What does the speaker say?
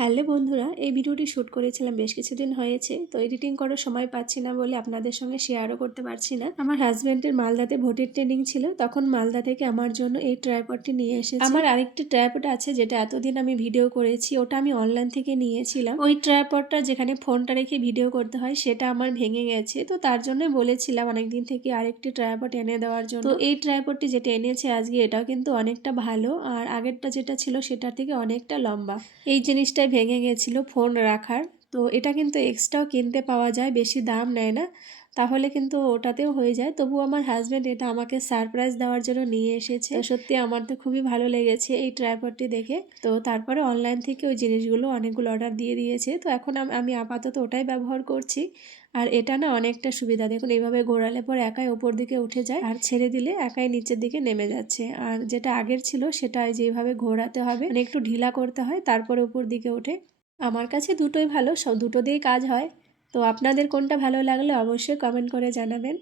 Hello বন্ধুরা, এই ভিডিওটি শ্যুট করেছিলাম বেশ কিছুদিন হয়েছে। তো এডিটিং করার সময় পাচ্ছি না বলে আপনাদের সঙ্গে শেয়ারও করতে পারছি না। আমার হাজব্যান্ডের মালদাতে ভোটের ট্রেনিং ছিল, তখন মালদা থেকে আমার জন্য এই ট্রাইপডটি নিয়ে এসেছে। আমার আরেকটি ট্রাইপড আছে যেটা এতদিন আমি ভিডিও করেছি, ওটা আমি অনলাইন থেকে নিয়েছিলাম। ওই ট্রাইপডটা যেখানে ফোনটা রেখে ভিডিও করতে হয় সেটা আমার ভেঙে গেছে, তো তার জন্য বলেছিলাম অনেকদিন থেকে আরেকটি ট্রাইপড এনে দেওয়ার জন্য। তো এই ট্রাইপডটি যেটা এনেছে আজকে, এটাও কিন্তু অনেকটা ভালো, আর আগেরটা যেটা ছিল সেটার থেকে অনেকটা লম্বা। এই জিনিসটাই ভেঙে গেছিল ফোন রাখার, তো এটা কিন্তু এক্সট্রাও কিনতে পাওয়া যায়, বেশি দাম নেয় না, তাহলে কিন্তু ওটাতেও হয়ে যায়। তবু আমার হাজব্যান্ড এটা আমাকে সারপ্রাইজ দেওয়ার জন্য নিয়ে এসেছে। তো সত্যি আমার তো খুবই ভালো লেগেছে এই ট্রাইপডটি দেখে। তো তারপরে অনলাইন থেকে ওই জিনিসগুলো অনেকগুলো অর্ডার দিয়ে দিয়েছে, তো এখন আমি আপাতত ওটাই ব্যবহার করছি। আর এটা না অনেকটা সুবিধা, দেখুন এইভাবে ঘোরালে পর একাই ওপর দিকে উঠে যায়, আর ছেড়ে দিলে একাই নিচের দিকে নেমে যাচ্ছে। আর যেটা আগের ছিল সেটা যেভাবে ঘোরাতে হবে, মানে একটু ঢিলা করতে হয় তারপরে উপর দিকে ওঠে। আমার কাছে দুটোই ভালো, সব দুটো দিয়েই কাজ হয়। তো আপনাদের কোনটা ভালো লাগলে অবশ্যই কমেন্ট করে জানাবেন।